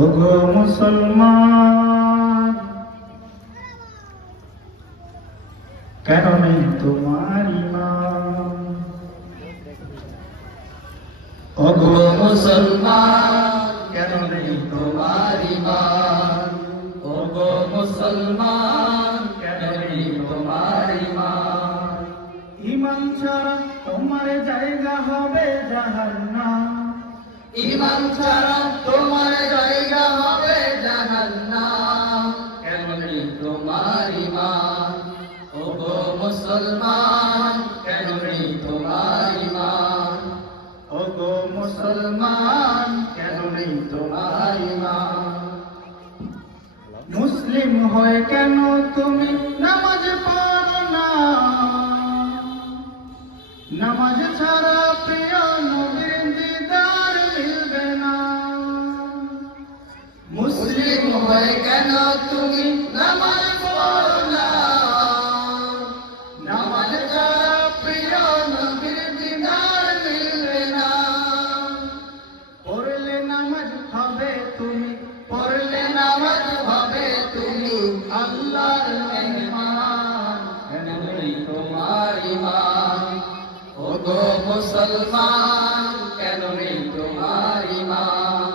ওগো মুসলমান, কেন নেই তোমার ঈমান? ওগো মুসলমান, কেন নেই তোমার ঈমান? ওগো মুসলমান, কেন নেই তোমার ঈমান? ঈমান ছাড়া তোমার জায়গা হবে জাহান্নাম। ঈমান ছাড়া তোমার জায়গা হবে জাহান্নাম। কেন নেই তোমার ঈমান? ওগো মুসলমান, কেন নেই তোমার ঈমান? ওগো মুসলমান, কেন নেই তোমার ঈমান? মুসলিম হয়ে কেন তুমি নামাজ পড়ো না? নামাজ ছাড়া প্রিয় নবীর দিদার মিলবে না। মুসলিম হয়ে কেন তুমি নামাজ পড়ো না? নামাজ ছাড়া প্রিয় নবীর দিদার মিলবে না। পড়লে নামাজ হবে তুমি, পড়লে নামাজ হবে তুমি আল্লাহর মেহমান। কেন নেই তোমার ঈমান? ওগো মুসলমান, কেন নেই তোমার ঈমান?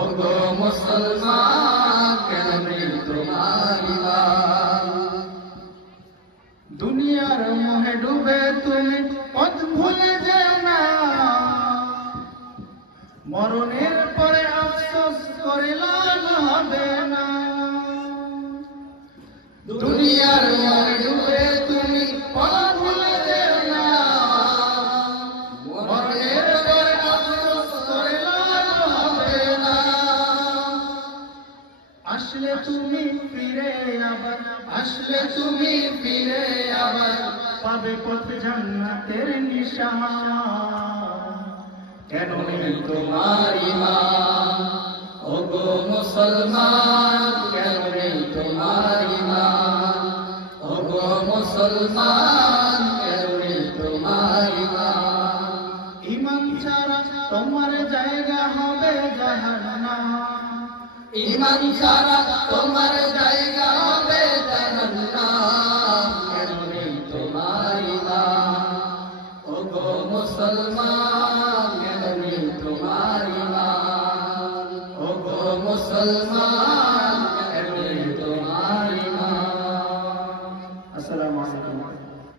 ওগো মুসলমান, কেন নেই তোমার ঈমান? দুনিয়ার মোহে ডুবে তুমি পথ ভুলে যেও না। মরণের পরে আফসোস করে লাভ হবে না। দুনিয়ার মোহে ডুবে তুমি পথ ভুলে যেও না। মরণের পরে আফসোস করে লাভ হবে না। আসলে তুমি ফিরে আবার, আসলে তুমি ফিরে আবার পাবে পথ জান্নাতের নিশান। কেন নেই তোমার ঈমান? ওগো মুসলমান, কেন নেই তোমার ঈমান? ওগো মুসলমান, কেন নেই তোমার ঈমান? ঈমান ছাড়া তোমার জায়গা হবে জাহান্নাম। ঈমান ছাড়া তোমার জায়গা হবে